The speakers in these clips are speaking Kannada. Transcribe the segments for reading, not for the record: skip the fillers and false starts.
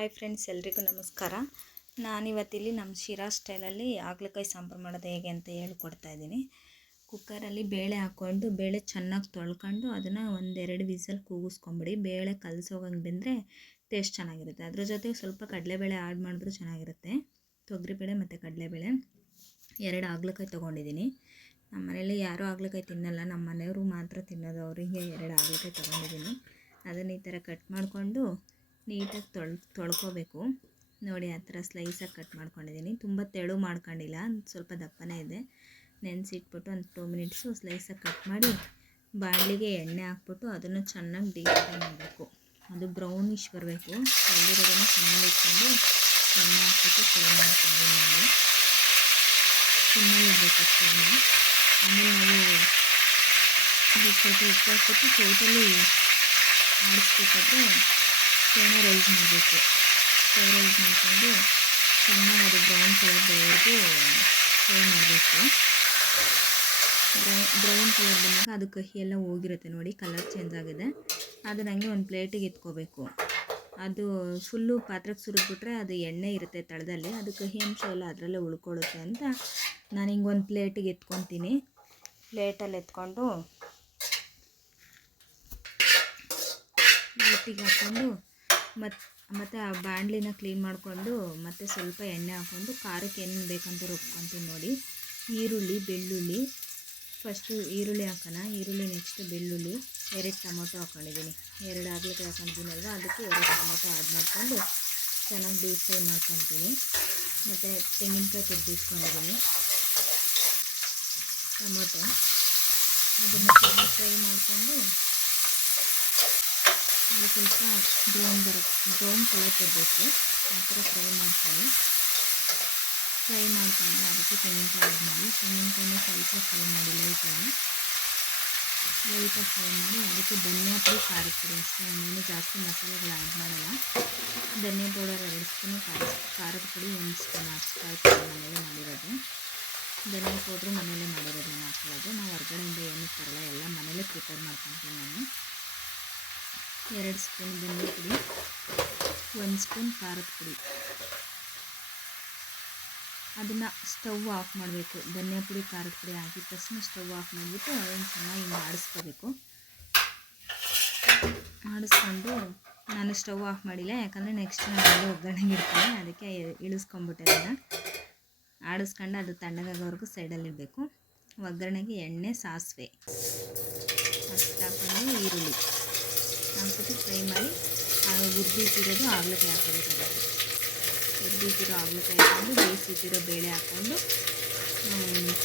ಹಾಯ್ ಫ್ರೆಂಡ್ಸ್, ಎಲ್ರಿಗೂ ನಮಸ್ಕಾರ. ನಾನಿವತ್ತಿಲ್ಲಿ ನಮ್ಮ ಶಿರಾ ಸ್ಟೈಲಲ್ಲಿ ಹಾಗಲಕಾಯಿ ಸಾಂಬಾರು ಮಾಡೋದು ಹೇಗೆ ಅಂತ ಹೇಳ್ಕೊಡ್ತಾ ಇದ್ದೀನಿ. ಕುಕ್ಕರಲ್ಲಿ ಬೇಳೆ ಹಾಕ್ಕೊಂಡು ಬೇಳೆ ಚೆನ್ನಾಗಿ ತೊಳ್ಕೊಂಡು ಅದನ್ನು ಒಂದೆರಡು ವಿಸಲ್ ಕೂಗಿಸ್ಕೊಂಬಿಡಿ. ಬೇಳೆ ಕಲಸೋಗಂಗೆ ಬಂದರೆ ಟೇಸ್ಟ್ ಚೆನ್ನಾಗಿರುತ್ತೆ. ಅದ್ರ ಜೊತೆಗೆ ಸ್ವಲ್ಪ ಕಡಲೆಬೇಳೆ ಆ್ಯಡ್ ಮಾಡಿದ್ರೂ ಚೆನ್ನಾಗಿರುತ್ತೆ. ತೊಗರಿಬೇಳೆ ಮತ್ತು ಕಡಲೆಬೇಳೆ 2 ಹಾಗಲಕಾಯಿ ತೊಗೊಂಡಿದ್ದೀನಿ. ನಮ್ಮ ಮನೇಲಿ ಯಾರೂ ಹಾಗಲಕಾಯಿ ತಿನ್ನಲ್ಲ, ನಮ್ಮ ಮನೆಯವರು ಮಾತ್ರ ತಿನ್ನೋದು. ಅವರಿಗೆ 2 ಹಾಗಲಕಾಯಿ ತೊಗೊಂಡಿದ್ದೀನಿ. ಅದನ್ನು ಈ ಥರ ಕಟ್ ಮಾಡಿಕೊಂಡು ನೀಟಾಗಿ ತೊಳ್ಕೊಬೇಕು. ನೋಡಿ, ಆ ಥರ ಸ್ಲೈಸಾಗಿ ಕಟ್ ಮಾಡ್ಕೊಂಡಿದ್ದೀನಿ. ತುಂಬ ತೆಳು ಮಾಡ್ಕೊಂಡಿಲ್ಲ, ಸ್ವಲ್ಪ ದಪ್ಪನೇ ಇದೆ. ನೆನೆಸಿಟ್ಬಿಟ್ಟು ಒಂದು 2 ಮಿನಿಟ್ಸು ಸ್ಲೈಸಾಗಿ ಕಟ್ ಮಾಡಿ ಬಾಣಲಿಗೆ ಎಣ್ಣೆ ಹಾಕ್ಬಿಟ್ಟು ಅದನ್ನು ಚೆನ್ನಾಗಿ ಡೀಪ್ ಫ್ರೈ ಮಾಡಬೇಕು. ಅದು ಬ್ರೌನಿಷ್ ಬರಬೇಕು. ಕೈಲಿರೋದನ್ನು ಚೆನ್ನಾಗಿ ಇಟ್ಕೊಂಡು ಎಣ್ಣೆ ಹಾಕ್ಬಿಟ್ಟು ಫ್ರೈ ಮಾಡ್ಕೊಂಡಿದ್ದೀನಿ. ನೋಡಿ, ಸಿಮ್ಮಲ್ಲಿರಬೇಕು ಸ್ಟವ್ನ. ಆಮೇಲೆ ನಾವು ಅದಕ್ಕೆ ಸ್ವಲ್ಪ ಉಪ್ಪು ಹಾಕ್ಬಿಟ್ಟು ಸೌಟಲ್ಲಿ ಆಡಿಸ್ಬೇಕಾದ್ರೆ ಸ್ಟವ್ನ ರೈಸ್ ಮಾಡಬೇಕು. ಸ್ಟವ್ ರೈಸ್ ಮಾಡಿಕೊಂಡು ಚೆನ್ನಾಗಿ ಅದು ಬ್ರೌನ್ ಕಲರ್ ಬರೋವರೆಗೂ ಫ್ರೈ ಮಾಡಬೇಕು. ಬ್ರೌನ್ ಕಲರ್ ಬಂದಾಗ ಅದು ಕಹಿ ಎಲ್ಲ ಹೋಗಿರುತ್ತೆ. ನೋಡಿ, ಕಲರ್ ಚೇಂಜ್ ಆಗಿದೆ. ಅದು ನನಗೆ ಒಂದು ಪ್ಲೇಟಿಗೆ ಎತ್ಕೋಬೇಕು. ಅದು ಫುಲ್ಲು ಪಾತ್ರಕ್ಕೆ ಸುರಿದ್ಬಿಟ್ರೆ ಅದು ಎಣ್ಣೆ ಇರುತ್ತೆ ತಳದಲ್ಲಿ, ಅದು ಕಹಿ ಅಂಶ ಎಲ್ಲ ಅದರಲ್ಲೇ ಉಳ್ಕೊಳ್ಳುತ್ತೆ ಅಂತ ನಾನು ಹಿಂಗೆ ಒಂದು ಪ್ಲೇಟಿಗೆ ಎತ್ಕೊತೀನಿ. ಪ್ಲೇಟಲ್ಲಿ ಎತ್ಕೊಂಡು ಪ್ಲೇಟಿಗೆ ಹಾಕ್ಕೊಂಡು ಮತ್ತು ಆ ಬಾಣಲಿನ ಕ್ಲೀನ್ ಮಾಡಿಕೊಂಡು ಮತ್ತು ಸ್ವಲ್ಪ ಎಣ್ಣೆ ಹಾಕ್ಕೊಂಡು ಖಾರಕ್ಕೆ ಏನು ಬೇಕಂತ ರುಬ್ಕೊತೀನಿ. ನೋಡಿ, ಈರುಳ್ಳಿ, ಬೆಳ್ಳುಳ್ಳಿ, ಫಸ್ಟು ಈರುಳ್ಳಿ ಹಾಕೋಣ. ಈರುಳ್ಳಿ, ನೆಕ್ಸ್ಟ್ ಬೆಳ್ಳುಳ್ಳಿ, 2 ಟೊಮೊಟೊ ಹಾಕ್ಕೊಂಡಿದ್ದೀನಿ. 2 ಹಾಗಲಕಾಯಿ ಹಾಕ್ಕೊಂಡಿದ್ದೀನಲ್ವ, ಅದಕ್ಕೆ 2 ಟೊಮೊಟೊ ಆ್ಯಡ್ ಮಾಡಿಕೊಂಡು ಚೆನ್ನಾಗಿ ಡೀಪ್ ಫ್ರೈ ಮಾಡ್ಕೊತೀನಿ. ಮತ್ತು ತೆಂಗಿನಕಾಯಿ ತುರಿದಿಟ್ಕೊಂಡಿದ್ದೀನಿ. ಟೊಮೊಟೊ ಅದನ್ನು ಚೆನ್ನಾಗಿ ಫ್ರೈ ಮಾಡಿಕೊಂಡು ಸ್ವಲ್ಪ ಬ್ರೌನ್ ಕಲರ್ ಬರಬೇಕು. ಆ ಥರ ಫ್ರೈ ಮಾಡ್ಕೊಂಡು ಅದಕ್ಕೆ ತೆಂಗಿನಕಾಯಿ ಆ್ಯಡ್ ಮಾಡಿ, ತೆಂಗಿನಕಾಯಿನ ಸ್ವಲ್ಪ ಫ್ರೈ ಮಾಡಿ ಲೈಟಾಗಿ ಫ್ರೈ ಮಾಡಿ ಅದಕ್ಕೆ ಧನಿಯಾ ಪುಡಿ, ಖಾರದ ಪುಡಿ ಅಷ್ಟೇ. ಇನ್ನೇನು ಜಾಸ್ತಿ ಮಸಾಲೆಗಳು ಆ್ಯಡ್ ಮಾಡಲ್ಲ. ಧನಿಯಾ ಪೌಡರ್ 2 ಸ್ಪೂನು, ಖಾರದ ಪುಡಿ 1 ಸ್ಪೂನ್ ಹಾಕ್ತಾ ಮನೇಲೆ ಮಾಡಿರೋದು. ಧನಿಯಾ ಪೌಡ್ರು ಮನೇಲೆ ಮಾಡಿರೋದು ನಾನು ಹಾಕೊಳ್ಳೋದು. ನಾವು ಹೊರಗಡೆಯಿಂದ ಏನೂ ತರಲ್ಲ, ಎಲ್ಲ ಮನೇಲೇ ಪ್ರಿಪೇರ್ ಮಾಡ್ಕೊತೀನಿ ನಾನು. 2 ಸ್ಪೂನ್ ಧನಿಯಾ ಪುಡಿ, 1 ಸ್ಪೂನ್ ಖಾರದ ಪುಡಿ. ಅದನ್ನು ಸ್ಟವ್ ಆಫ್ ಮಾಡಬೇಕು. ಧನಿಯಾ ಪುಡಿ, ಖಾರದ ಪುಡಿ ಹಾಕಿದ ತಕ್ಷಣ ಸ್ಟವ್ ಆಫ್ ಮಾಡಿಬಿಟ್ಟು ಅದನ್ನು ಚೆನ್ನಾಗಿ ಹಿಂಗೆ ಆಡಿಸ್ಕೊಂಡು ನಾನು ಸ್ಟವ್ ಆಫ್ ಮಾಡಿಲ್ಲ, ಯಾಕಂದರೆ ನೆಕ್ಸ್ಟ್ ನಾನು ಒಗ್ಗರಣೆಗೆ ಇಡ್ತೀನಿ. ಅದಕ್ಕೆ ಇಳಿಸ್ಕೊಂಬಿಟ್ಟೆ. ಅದನ್ನು ಆಡಿಸ್ಕೊಂಡು ಅದು ತಣ್ಣಗಾಗೋವರೆಗೂ ಸೈಡಲ್ಲಿಡಬೇಕು. ಒಗ್ಗರಣೆಗೆ ಎಣ್ಣೆ, ಸಾಸಿವೆ ಅಷ್ಟು ಹಾಕ್ಕೊಂಡು ಈರುಳ್ಳಿ ಹಾಕ್ಬಿಟ್ಟು ಫ್ರೈ ಮಾಡಿ ಹುರಿದಿಟ್ಟಿರೋದು ಹಾಗಲಕಾಯಿ ಹಾಕೋಬೇಕಾಗುತ್ತೆ. ಹುರಿದಿಟ್ಟಿರೋ ಹಾಗಲಕಾಯಿ ಹಾಕ್ಕೊಂಡು ಬೇಯಿಸಿಟ್ಟಿರೋ ಬೇಳೆ ಹಾಕ್ಕೊಂಡು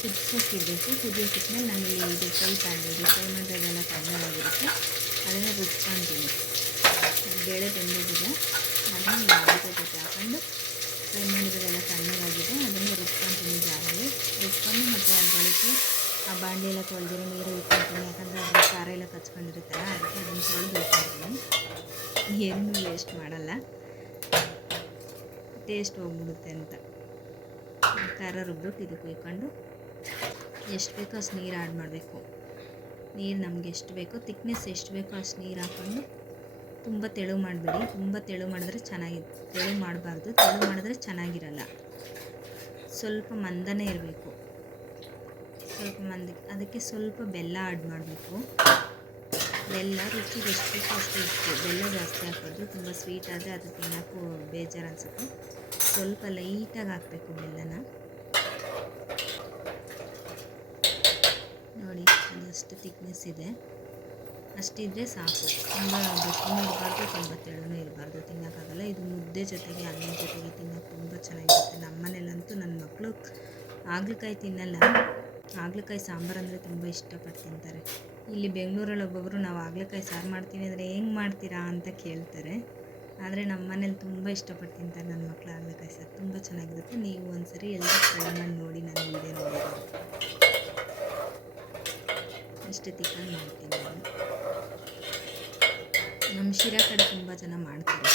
ಕುದಿಸೋಕ್ಕಿಡಬೇಕು. ಕುದಿಯೋಕ್ಕಿಟ್ಮೇಲೆ ನಾನು ಇದು ಫ್ರೈ ಮಾಡಿದಾಗೆಲ್ಲ ತಣ್ಣಗಾಗಿರುತ್ತೆ. ಅದನ್ನು ರುಬ್ಕೊತೀನಿ. ಬೇಳೆ ಬೆಂದೋಗಿದೆ, ಅದನ್ನು ಹಾಗಲಕಾಯಿ ಜೊತೆ ಹಾಕ್ಕೊಂಡು ಫ್ರೈ ಮಾಡಿರೋದೆಲ್ಲ ತಣ್ಣಗಾಗಿದೆ. ಅದನ್ನು ರುಬ್ಕೊತೀನಿ ಜಾರಲ್ಲಿ. ರುಬ್ಕೊಂಡು ಮತ್ತು ಅದರೊಳಗೆ ಆ ಬಾಂಡೆ ಎಲ್ಲ ತೊಳೆದಿರೋ ನೀರು ಇಟ್ಕೊತೀನಿ. ಯಾಕಂದರೆ ಅದ್ರ ಖಾರ ಎಲ್ಲ ಕಚ್ಕೊಂಡಿರುತ್ತಲ್ಲ, ಅದಕ್ಕೆ ಅದನ್ನು ತೊಳೆದು ಇಟ್ಕೊತೀನಿ. ಏನೂ ವೇಸ್ಟ್ ಮಾಡಲ್ಲ, ಟೇಸ್ಟ್ ಹೋಗ್ಬಿಡುತ್ತೆ ಅಂತ. ಖಾರ ರುಬ್ಬಿಟ್ಟು ಇದು ಕುಯ್ಕೊಂಡು ಎಷ್ಟು ಬೇಕೋ ಅಷ್ಟು ನೀರು ಆ್ಯಡ್ ಮಾಡಬೇಕು. ನೀರು ನಮಗೆ ಎಷ್ಟು ಬೇಕೋ, ತಿಕ್ನೆಸ್ ಎಷ್ಟು ಬೇಕೋ ಅಷ್ಟು ನೀರು ಹಾಕ್ಕೊಂಡು ತುಂಬ ತೆಳು ಮಾಡಬೇಡಿ. ತುಂಬ ತೆಳು ಮಾಡಿದ್ರೆ ತೆಳು ಮಾಡಬಾರ್ದು. ತೆಳು ಮಾಡಿದ್ರೆ ಚೆನ್ನಾಗಿರಲ್ಲ. ಸ್ವಲ್ಪ ಮಂದನೇ ಇರಬೇಕು. ಸ್ವಲ್ಪ ಅದಕ್ಕೆ ಸ್ವಲ್ಪ ಬೆಲ್ಲ ಆ್ಯಡ್ ಮಾಡಬೇಕು. ಬೆಲ್ಲ ರುಚಿಗೆ ಎಷ್ಟು ಬೇಕೋ ಅಷ್ಟು ಇತ್ತು. ಬೆಲ್ಲ ಜಾಸ್ತಿ ಹಾಕೋದು, ತುಂಬ ಸ್ವೀಟ್ ಆದರೆ ಅದು ತಿನ್ನೋಕ್ಕೂ ಬೇಜಾರು ಅನಿಸುತ್ತೆ. ಸ್ವಲ್ಪ ಲೈಟಾಗಿ ಹಾಕಬೇಕು ಬೆಲ್ಲನ. ನೋಡಿ, ಅದಷ್ಟು ತಿಕ್ನೆಸ್ ಇದೆ, ಅಷ್ಟಿದ್ರೆ ಸಾಕು. ತುಂಬ ಗಟ್ಟಿನೂ ಇರಬಾರ್ದು, ತುಂಬ ತೆಳುನೂ ಇರಬಾರ್ದು. ತಿನ್ನೋಕ್ಕಾಗಲ್ಲ. ಇದು ಮುದ್ದೆ ಜೊತೆಗೆ, ಅನ್ನದ ಜೊತೆಗೆ ತಿನ್ನೋಕ್ಕೆ ತುಂಬ ಚೆನ್ನಾಗಿರುತ್ತೆ. ನಮ್ಮ ಮನೇಲಂತೂ ನನ್ನ ಮಕ್ಕಳು ಹಾಗಲಕಾಯಿ ತಿನ್ನಲ್ಲ. ಹಾಗಲಕಾಯಿ ಸಾಂಬಾರು ಅಂದರೆ ತುಂಬ ಇಷ್ಟಪಟ್ಟು ತಿಂತಾರೆ. ಇಲ್ಲಿ ಬೆಂಗಳೂರಲ್ಲಿ ಒಬ್ಬೊಬ್ಬರು ನಾವು ಹಾಗಲಕಾಯಿ ಸಾರು ಮಾಡ್ತೀನಿ ಅಂದರೆ ಹೆಂಗೆ ಮಾಡ್ತೀರಾ ಅಂತ ಕೇಳ್ತಾರೆ. ಆದರೆ ನಮ್ಮ ಮನೇಲಿ ತುಂಬ ಇಷ್ಟಪಟ್ಟು ತಿಂತಾರೆ ನನ್ನ ಮಕ್ಕಳು ಹಾಗಲಕಾಯಿ ಸಾರು. ತುಂಬ ಚೆನ್ನಾಗಿರುತ್ತೆ. ನೀವು ಒಂದ್ಸರಿ ಎಲ್ಲರೂ ಟ್ರೈ ಮಾಡಿ ನೋಡಿ. ನನ್ನ ವೀಡಿಯೋ ನೋಡಿದ್ದಾರೆ ಅಷ್ಟು ತಿಕ್ಕಂಡು ಮಾಡ್ತೀನಿ ನಾನು. ನಮ್ಮ ಶಿರಾ ಕಡೆ ತುಂಬ ಜನ ಮಾಡ್ತಾರೆ.